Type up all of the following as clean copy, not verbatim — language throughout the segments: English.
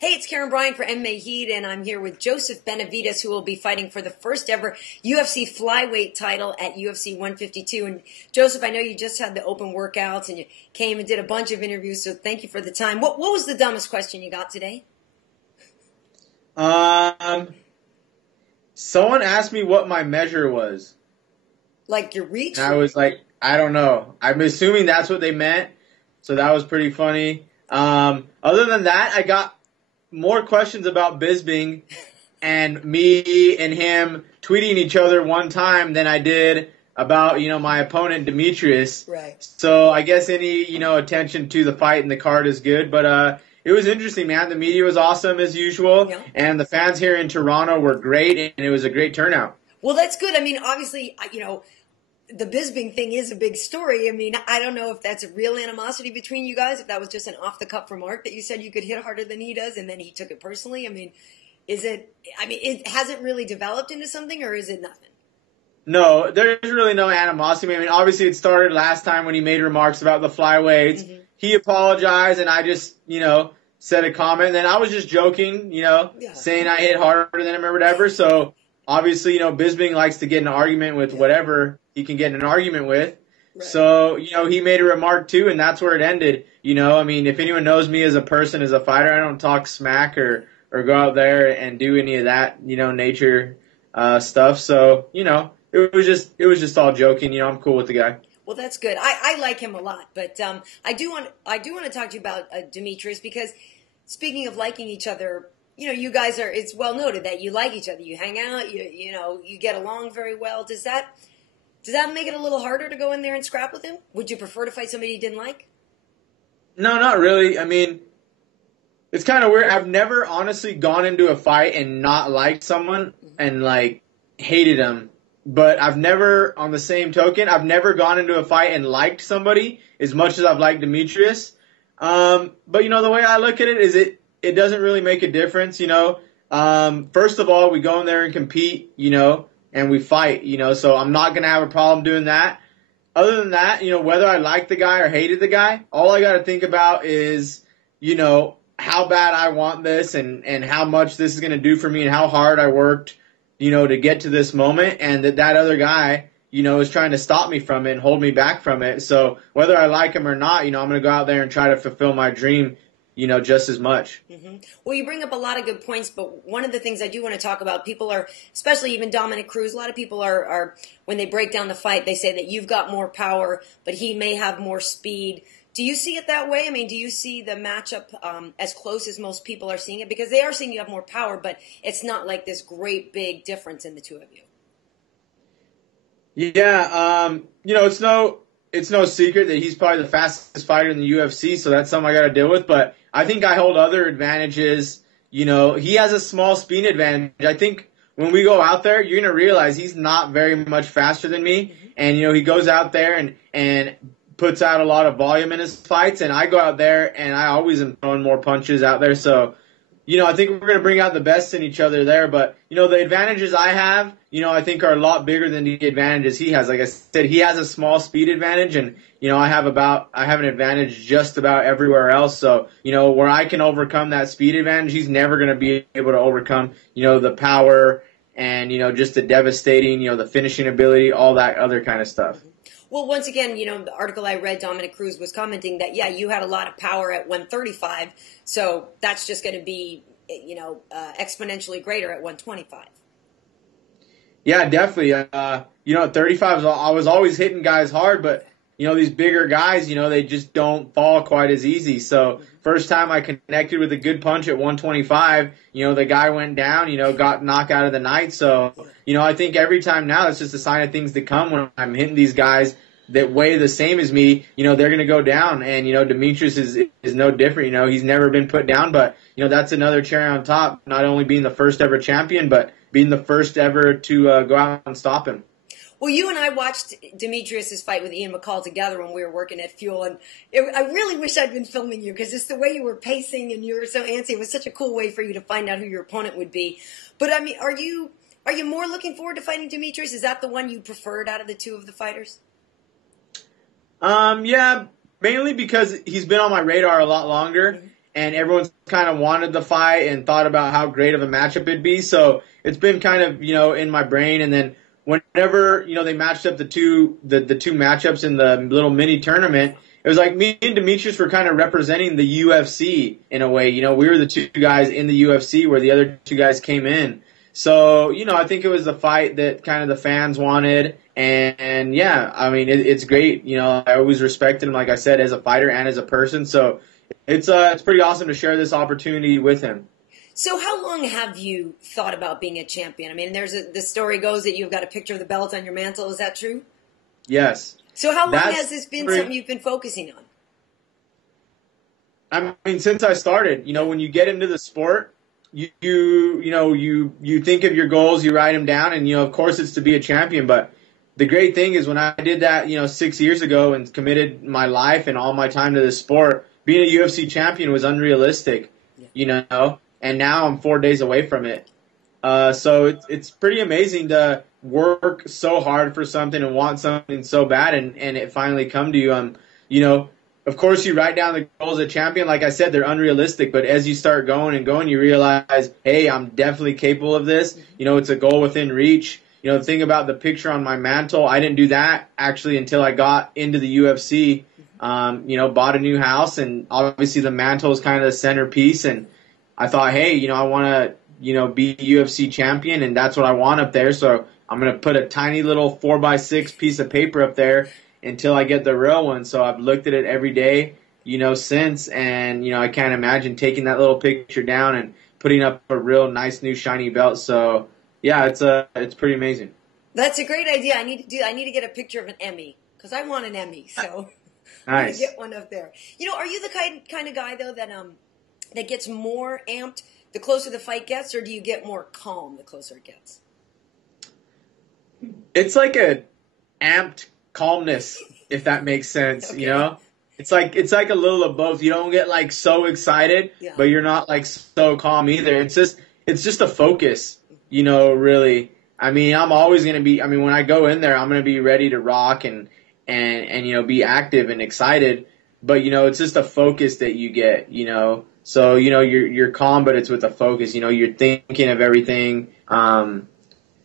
Hey, it's Karyn Bryant for MMA H.E.A.T, and I'm here with Joseph Benavidez, who will be fighting for the first ever UFC Flyweight title at UFC 152. And Joseph, I know you just had the open workouts and you came and did a bunch of interviews, so thank you for the time. What was the dumbest question you got today? Someone asked me what my measure was. Like your reach? And I was like, I don't know. I'm assuming that's what they meant, so that was pretty funny. Other than that, I got more questions about Bisping and me and him tweeting each other one time than I did about, my opponent Demetrious. Right. So I guess any, attention to the fight and the card is good. But it was interesting, man. The media was awesome as usual. Yeah. And the fans here in Toronto were great, and it was a great turnout. Well, that's good. I mean, obviously, the Bisping thing is a big story. I mean, I don't know if that's a real animosity between you guys, if that was just an off-the-cuff remark that you said you could hit harder than he does, and then he took it personally. I mean, it hasn't really developed into something, or is it nothing? No, there's really no animosity. I mean, obviously it started last time when he made remarks about the flyweights. Mm-hmm. He apologized, and I just, said a comment. And then I was just joking, saying I hit harder than him or whatever. So, obviously, Bisping likes to get in an argument with whatever he can get in an argument with. Right. So, he made a remark too, and that's where it ended. I mean, if anyone knows me as a person, as a fighter, I don't talk smack or go out there and do any of that, nature stuff. So, it was just all joking. I'm cool with the guy. Well, that's good. I like him a lot, but I do want to talk to you about Demetrious, because speaking of liking each other, you guys are, it's well noted that you like each other. You hang out, you get along very well. Does that make it a little harder to go in there and scrap with him? Would you prefer to fight somebody you didn't like? No, not really. I mean, it's kind of weird. I've never honestly gone into a fight and not liked someone and hated them. But I've never, on the same token, I've never gone into a fight and liked somebody as much as I've liked Demetrious. But the way I look at it is it doesn't really make a difference. First of all, we go in there and compete, and we fight, so I'm not going to have a problem doing that. Other than that, whether I liked the guy or hated the guy, all I got to think about is, how bad I want this and how much this is going to do for me and how hard I worked, to get to this moment, and that other guy, is trying to stop me from it and hold me back from it. So whether I like him or not, I'm going to go out there and try to fulfill my dream, just as much. Mm-hmm. Well, you bring up a lot of good points, but one of the things I do want to talk about, people are, especially even Dominic Cruz, a lot of people are when they break down the fight, they say that you've got more power, but he may have more speed. Do you see it that way? I mean, do you see the matchup as close as most people are seeing it? Because they are seeing you have more power, but it's not like this great big difference in the two of you. Yeah, it's no secret that he's probably the fastest fighter in the UFC, so that's something I got to deal with. But I think I hold other advantages. He has a small speed advantage. I think when we go out there, you're going to realize he's not very much faster than me. Mm-hmm. And, he goes out there and puts out a lot of volume in his fights, and I go out there and I always am throwing more punches out there. So, I think we're going to bring out the best in each other there. But, the advantages I have, I think are a lot bigger than the advantages he has. Like I said, he has a small speed advantage, and, I have an advantage just about everywhere else. So, where I can overcome that speed advantage, he's never going to be able to overcome, the power and, just the devastating, the finishing ability, all that other kind of stuff. Well, once again, the article I read, Dominic Cruz was commenting that, yeah, you had a lot of power at 135, so that's just going to be, exponentially greater at 125. Yeah, definitely. At 35, I was always hitting guys hard, but, these bigger guys, they just don't fall quite as easy. So first time I connected with a good punch at 125, the guy went down, got knocked out of the night. So, I think every time now it's just a sign of things to come when I'm hitting these guys that weigh the same as me, they're going to go down. And, Demetrious is no different. He's never been put down, but, that's another cherry on top, not only being the first ever champion, but being the first ever to go out and stop him. Well, you and I watched Demetrious' fight with Ian McCall together when we were working at Fuel, and I really wish I'd been filming you, because it's the way you were pacing and you were so antsy. It was such a cool way for you to find out who your opponent would be. But, I mean, are you more looking forward to fighting Demetrious? Is that the one you preferred out of the two of the fighters? Yeah, mainly because he's been on my radar a lot longer. Mm-hmm. and everyone's kind of wanted the fight and thought about how great of a matchup it'd be. So it's been kind of, in my brain. And then whenever, they matched up the two matchups in the little mini tournament, it was like me and Demetrious were kind of representing the UFC in a way. We were the two guys in the UFC where the other two guys came in. So, I think it was the fight that kind of the fans wanted. And yeah, I mean, it's great. I always respected him, like I said, as a fighter and as a person. So it's pretty awesome to share this opportunity with him. So how long have you thought about being a champion? I mean, the story goes that you've got a picture of the belt on your mantle. Is that true? Yes. So how long has this been something you've been focusing on? I mean, since I started, when you get into the sport, you think of your goals, you write them down, and, of course it's to be a champion. But the great thing is when I did that, 6 years ago and committed my life and all my time to this sport, being a UFC champion was unrealistic, and now I'm 4 days away from it. So it's pretty amazing to work so hard for something and want something so bad and it finally come to you. Of course you write down the goals of a champion. Like I said, they're unrealistic, but as you start going and going, you realize, hey, I'm definitely capable of this. It's a goal within reach. The thing about the picture on my mantle, I didn't do that actually until I got into the UFC. Bought a new house, and obviously the mantle is kind of the centerpiece, and I thought, hey, I want to, be UFC champion, and that's what I want up there. So I'm going to put a tiny little 4x6 piece of paper up there until I get the real one. So I've looked at it every day, since, and, I can't imagine taking that little picture down and putting up a real nice new shiny belt. So yeah, it's pretty amazing. That's a great idea. I need to get a picture of an Emmy because I want an Emmy. So nice. I'm going to get one up there. Are you the kind of guy though that gets more amped the closer the fight gets, or do you get more calm the closer it gets? It's like a amped calmness, if that makes sense. Okay. It's like a little of both. You don't get like so excited, but you're not like so calm either. It's just a focus, really. I mean, I'm always going to be, when I go in there, I'm going to be ready to rock and be active and excited. But, it's just a focus that you get, So, you're calm, but it's with a focus. You're thinking of everything.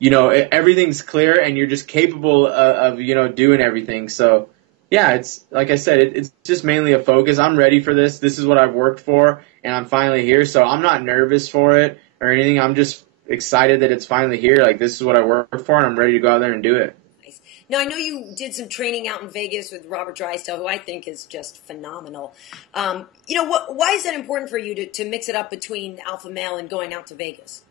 Everything's clear, and you're just capable of doing everything. So, yeah, it's like I said, it's just mainly a focus. I'm ready for this. This is what I've worked for, and I'm finally here. So I'm not nervous for it or anything. I'm just excited that it's finally here. Like, this is what I worked for, and I'm ready to go out there and do it. Nice. Now, I know you did some training out in Vegas with Robert Drysdale, who I think is just phenomenal. Why is that important for you to mix it up between alpha male and going out to Vegas?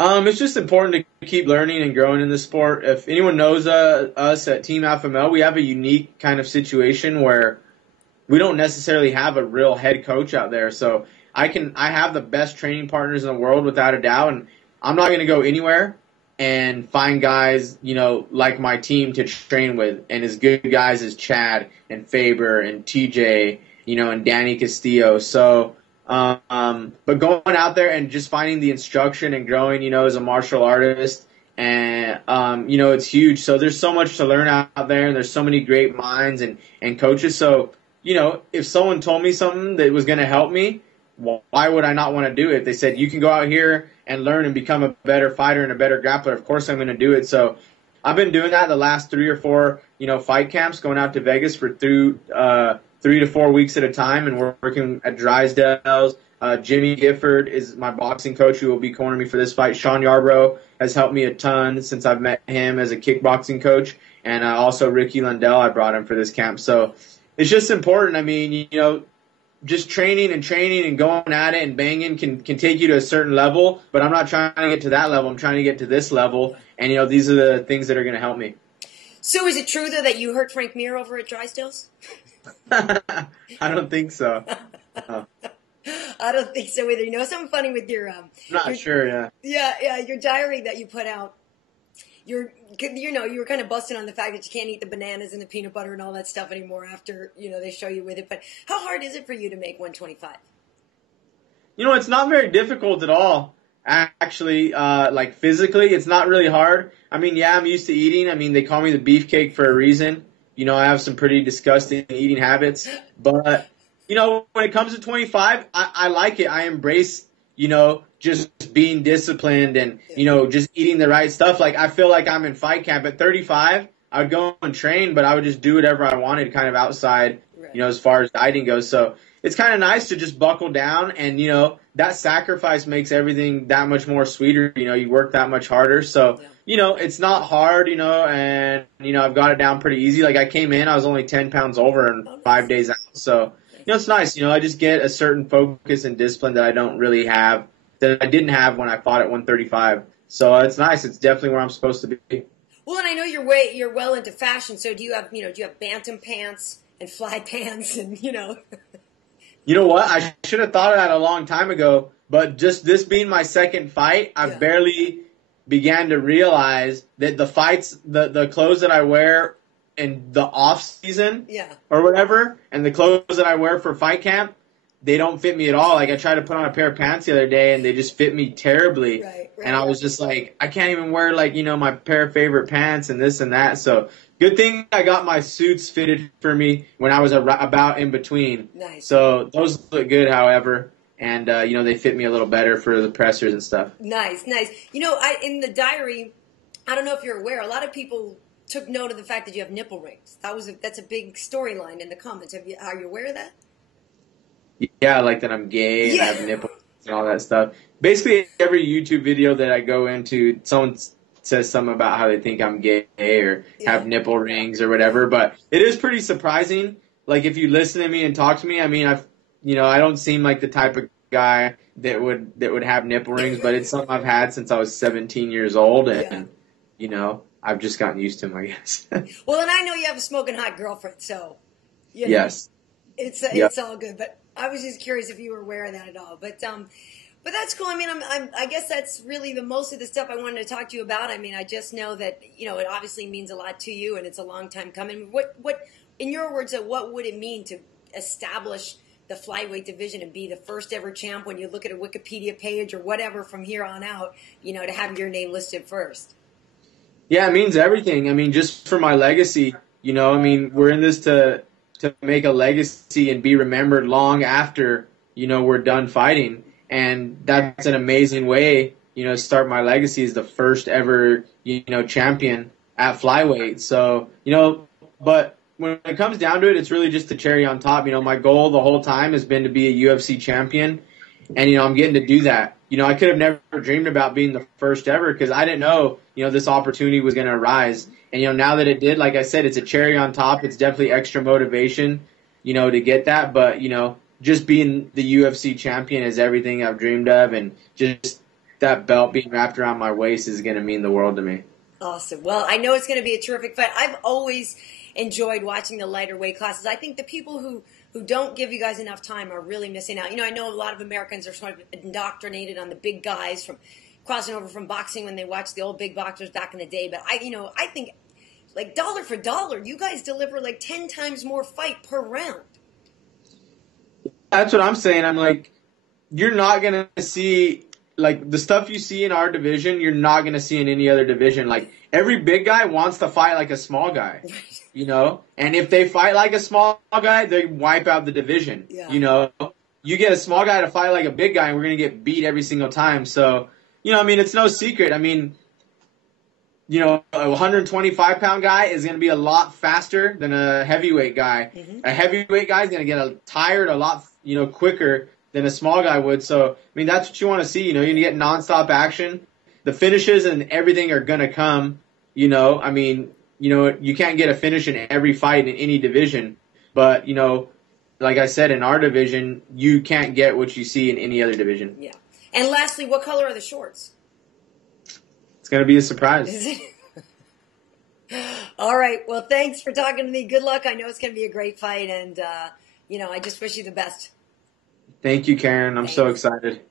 It's just important to keep learning and growing in the sport. If anyone knows us at Team Alpha Male, we have a unique kind of situation where we don't necessarily have a real head coach out there. So I have the best training partners in the world without a doubt, and I'm not going to go anywhere and find guys, like my team to train with, and as good guys as Chad and Faber and TJ, and Danny Castillo. So, but going out there and just finding the instruction and growing, as a martial artist, and, it's huge. So there's so much to learn out there, and there's so many great minds and coaches. So, if someone told me something that was going to help me, why would I not want to do it? If they said, you can go out here and learn and become a better fighter and a better grappler, of course I'm going to do it. So I've been doing that the last 3 or 4, fight camps, going out to Vegas for 3 to 4 weeks at a time, and we're working at Drysdale's. Jimmy Gifford is my boxing coach who will be cornering me for this fight. Sean Yarbrough has helped me a ton since I've met him as a kickboxing coach. And also Ricky Lundell, I brought him for this camp. So it's just important. I mean, just training and going at it and banging can take you to a certain level, but I'm not trying to get to that level. I'm trying to get to this level, and, these are the things that are going to help me. So is it true, though, that you hurt Frank Mir over at Drysdale's? I don't think so. No. I don't think so either. Something funny with your... sure, yeah. Yeah, your diary that you put out. You were kind of busting on the fact that you can't eat the bananas and the peanut butter and all that stuff anymore after, they show you with it. But how hard is it for you to make 125? It's not very difficult at all. Actually, like physically, it's not really hard. I mean, yeah, I'm used to eating. I mean, they call me the beefcake for a reason. I have some pretty disgusting eating habits. But you know, when it comes to 25, I like it. I embrace, you know, just being disciplined and, you know, just eating the right stuff. Like, I feel like I'm in fight camp. At 35, I would go and train, but I would just do whatever I wanted kind of outside, you know, as far as dieting goes. So it's kind of nice to just buckle down and, you know, that sacrifice makes everything that much more sweeter. You know, you work that much harder. So, you know, it's not hard, you know, and, you know, I've got it down pretty easy. Like, I came in, I was only 10 pounds over in 5 days out. So, you know, it's nice. You know, I just get a certain focus and discipline that I don't really have, that I didn't have when I fought at 135. So it's nice. It's definitely where I'm supposed to be. Well, and I know you're well into fashion. So do you have bantam pants and fly pants and, you know? You know what? I should have thought of that a long time ago. But just this being my second fight, I've barely began to realize that the fights, the clothes that I wear in the off season or whatever, and the clothes that I wear for fight camp, they don't fit me at all. Like, I tried to put on a pair of pants the other day and they just fit me terribly. Right. And I was just like, I can't even wear, like, you know, my pair of favorite pants and this and that. So good thing I got my suits fitted for me when I was about in between. Nice. So those look good, however. And, you know, they fit me a little better for the pressers and stuff. Nice. You know, in the diary, I don't know if you're aware, a lot of people took note of the fact that you have nipple rings. That's a big storyline in the comments. Are you aware of that? Yeah, like that I'm gay and I have nipples and all that stuff. Basically, every YouTube video that I go into, someone says something about how they think I'm gay or have nipple rings or whatever. But it is pretty surprising. Like, if you listen to me and talk to me, I mean, I don't seem like the type of guy that would have nipple rings, but it's something I've had since I was 17 years old, and you know, I've just gotten used to them, I guess. Well, and I know you have a smoking hot girlfriend, so you know, yes, it's all good. But I was just curious if you were aware of that at all. But that's cool. I mean, I guess that's really most of the stuff I wanted to talk to you about. I mean, I just know that, you know, it obviously means a lot to you, and it's a long time coming. What in your words, what would it mean to establish the flyweight division and be the first ever champ when you look at a Wikipedia page or whatever from here on out, you know, to have your name listed first? Yeah, it means everything. I mean, just for my legacy, you know, I mean, we're in this to make a legacy and be remembered long after, you know, we're done fighting. And that's an amazing way, you know, to start my legacy as the first ever, you know, champion at flyweight. So, you know, but when it comes down to it, it's really just the cherry on top. You know, my goal the whole time has been to be a UFC champion, and, you know, I'm getting to do that. You know, I could have never dreamed about being the first ever because I didn't know, you know, this opportunity was going to arise. And, you know, now that it did, like I said, it's a cherry on top. It's definitely extra motivation, you know, to get that. But, you know, just being the UFC champion is everything I've dreamed of, and just that belt being wrapped around my waist is going to mean the world to me. Awesome. Well, I know it's going to be a terrific fight. I've always enjoyed watching the lighter weight classes. I think the people who don't give you guys enough time are really missing out. You know, I know a lot of Americans are sort of indoctrinated on the big guys from crossing over from boxing when they watch the old big boxers back in the day. But I think like dollar for dollar, you guys deliver like 10 times more fight per round. That's what I'm saying. I'm like, you're not going to see, like, the stuff you see in our division, you're not going to see in any other division. Like, every big guy wants to fight like a small guy, you know? And if they fight like a small guy, they wipe out the division, you know? You get a small guy to fight like a big guy, and we're going to get beat every single time. So, you know, I mean, it's no secret. I mean, you know, a 125-pound guy is going to be a lot faster than a heavyweight guy. Mm-hmm. A heavyweight guy is going to get tired a lot, you know, quicker than a small guy would. So, I mean, that's what you want to see. You know, you get nonstop action. The finishes and everything are going to come, you know. I mean, you know, you can't get a finish in every fight in any division. But, you know, like I said, in our division, you can't get what you see in any other division. Yeah. And lastly, what color are the shorts? It's going to be a surprise. Is it? All right. Well, thanks for talking to me. Good luck. I know it's going to be a great fight. And, you know, I just wish you the best. Thank you, Karyn. I'm so excited.